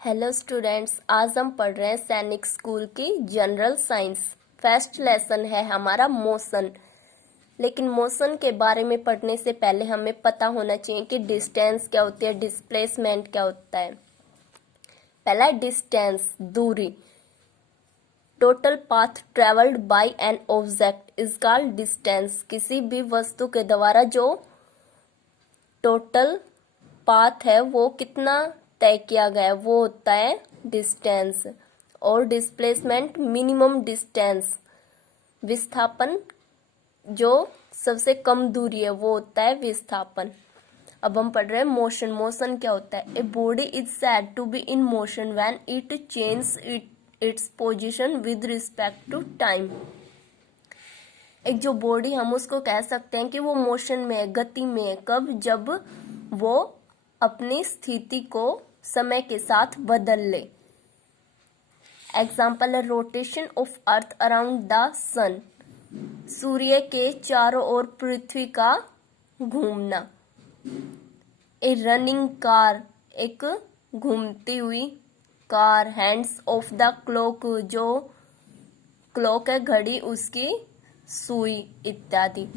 Hello students, आज हम पढ़ रहे हैं सैनिक स्कूल की जनरल साइंस। फर्स्ट लेसन है हमारा मोशन। लेकिन मोशन के बारे में पढ़ने से पहले हमें पता होना चाहिए कि डिस्टेंस क्या होती है, डिस्प्लेसमेंट क्या होता है। पहला है डिस्टेंस, दूरी। Total path travelled by an object is called distance. किसी भी वस्तु के द्वारा जो टोटल पाथ है वो कितना तय किया गया है वो होता है डिस्टेंस। और डिस्प्लेसमेंट, मिनिमम डिस्टेंस, विस्थापन, जो सबसे कम दूरी है वो होता है विस्थापन। अब हम पढ़ रहे हैं मोशन। मोशन क्या होता है? A body is said to be in motion when it change its position with respect to time. एक जो बॉडी, हम उसको कह सकते हैं कि वो मोशन में है, गति में है। कब? जब वो अपनी स्थिति को समय के साथ बदल ले। एग्जाम्पल है rotation of earth around the sun, सूर्य के चारों ओर पृथ्वी का घूमना। ए रनिंग कार, एक घूमती हुई car. Hands of the clock, जो क्लॉक है घड़ी, उसकी सुई इत्यादि।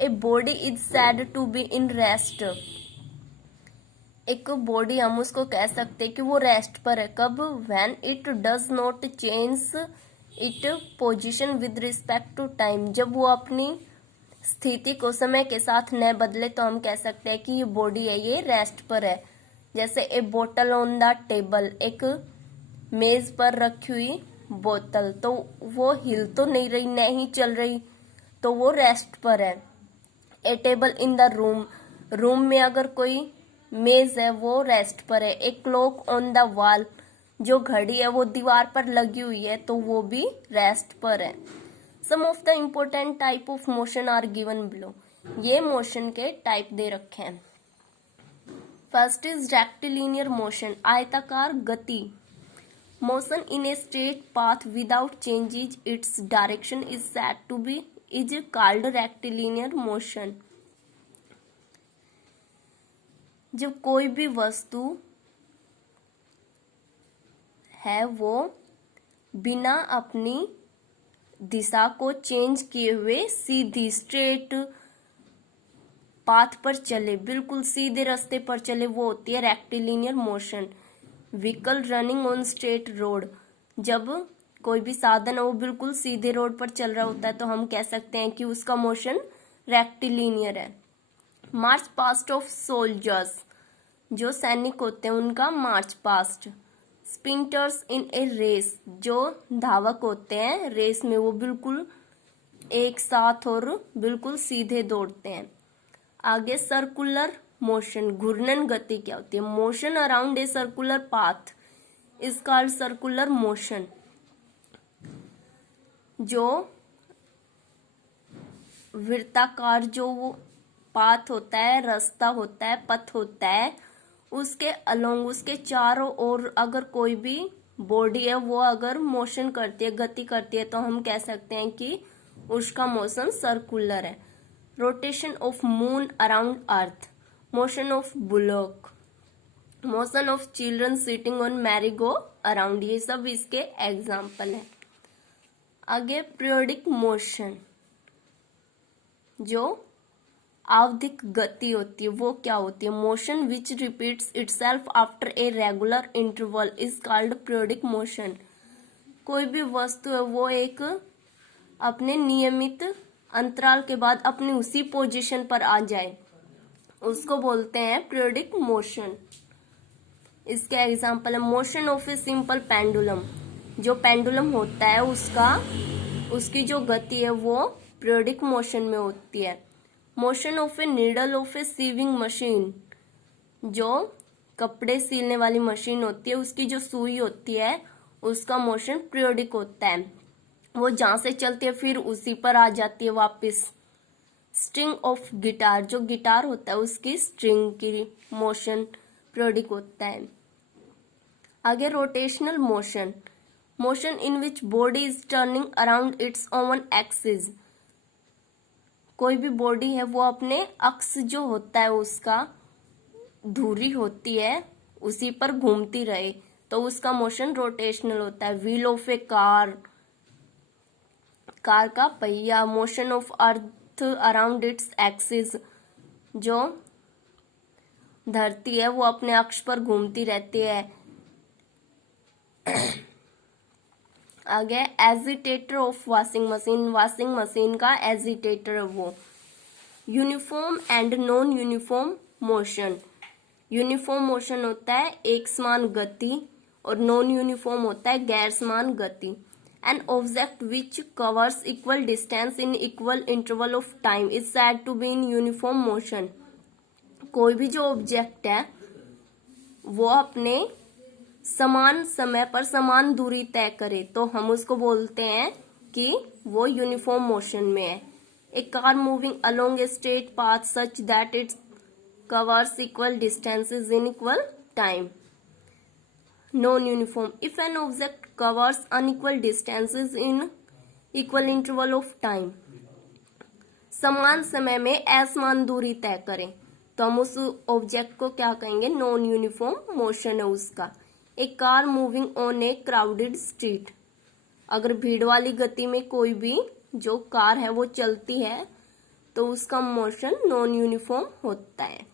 A body is said to be in rest, एक बॉडी हम उसको कह सकते हैं कि वो रेस्ट पर है। कब? When it does not change it position with respect to time, जब वो अपनी स्थिति को समय के साथ न बदले तो हम कह सकते हैं कि ये बॉडी है, ये रेस्ट पर है। जैसे ए बोतल ऑन द टेबल, एक मेज पर रखी हुई बोतल, तो वो हिल तो नहीं रही, न ही चल रही, तो वो रेस्ट पर है। A table in the room, room में अगर कोई मेज है वो रेस्ट पर है। एक क्लॉक ऑन द वॉल, जो घड़ी है वो दीवार पर लगी हुई है तो वो भी रेस्ट पर है। Some of the important type of motion are given below, ये मोशन के टाइप दे रखे हैं। फर्स्ट इज रेक्टिलिनियर मोशन, आयताकार गति। Motion in a straight path without changes its direction is said to be is called rectilinear motion. जब कोई भी वस्तु है वो बिना अपनी दिशा को चेंज किए हुए सीधी स्ट्रेट पाथ पर चले, बिल्कुल सीधे रास्ते पर चले, वो होती है rectilinear motion. Vehicle running on straight road, जब कोई भी साधन है वो बिल्कुल सीधे रोड पर चल रहा होता है तो हम कह सकते हैं कि उसका मोशन रेक्टिलिनियर है। मार्च पास्ट ऑफ सोल्जर्स, जो सैनिक होते हैं उनका मार्च पास्ट। स्प्रिंटर्स इन ए रेस, जो धावक होते हैं रेस में वो बिल्कुल एक साथ और बिल्कुल सीधे दौड़ते हैं। आगे सर्कुलर मोशन, घूर्णन गति क्या होती है? Motion around a circular path is called circular motion. जो वृत्ताकार जो वो पाथ होता है, रास्ता होता है, पथ होता है, उसके अलोंग, उसके चारों ओर अगर कोई भी बॉडी है वो अगर मोशन करती है, गति करती है, तो हम कह सकते हैं कि उसका मोशन सर्कुलर है। Rotation of moon around earth, motion of bullock, motion of children sitting on merry go around, ये सब इसके एग्जाम्पल है। आगे पीरियोडिक मोशन, जो आवधिक गति होती है वो क्या होती है? Motion which repeats itself after a regular interval is called periodic motion. कोई भी वस्तु है वो एक अपने नियमित अंतराल के बाद अपनी उसी पोजीशन पर आ जाए, उसको बोलते हैं पीरियोडिक मोशन। इसके एग्जांपल है motion of a simple pendulum, जो पेंडुलम होता है उसकी जो गति है वो पीरियोडिक मोशन में होती है। Motion of a needle of a sewing machine, जो कपड़े सीलने वाली मशीन होती है उसकी जो सुई होती है उसका मोशन पीरियोडिक होता है, वो जहां से चलती है फिर उसी पर आ जाती है वापस। स्ट्रिंग ऑफ गिटार, जो गिटार होता है उसकी स्ट्रिंग की मोशन पीरियोडिक होता है। आगे rotational motion, motion in which body is turning around its own axis, कोई भी बॉडी है वो अपने अक्ष जो होता है उसका धुरी होती है उसी पर घूमती रहे। तो उसका मोशन रोटेशनल होता है। Wheel of A car, car का पहिया। Motion of earth around its axis, जो धरती है वो अपने अक्ष पर घूमती रहती है। आगे agitator of washing machine, washing machine का एजिटेटर है वो। Uniform and non uniform motion, uniform motion होता है एक समान गति और नॉन यूनिफॉर्म होता है गैर समान गति। An object which covers equal distance in equal interval of time is said to be in uniform motion. कोई भी जो ऑब्जेक्ट है वो अपने समान समय पर समान दूरी तय करे तो हम उसको बोलते हैं कि वो यूनिफॉर्म मोशन में है। A car moving along a straight path such that it covers equal distances in equal time, non uniform. If an object covers unequal distances in equal interval of time, समान समय में असमान दूरी तय करें तो हम उस ऑब्जेक्ट को क्या कहेंगे, नॉन यूनिफॉर्म मोशन है उसका। A car moving on a crowded street, अगर भीड़ वाली गति में कोई भी जो कार है वो चलती है तो उसका मोशन नॉन यूनिफॉर्म होता है।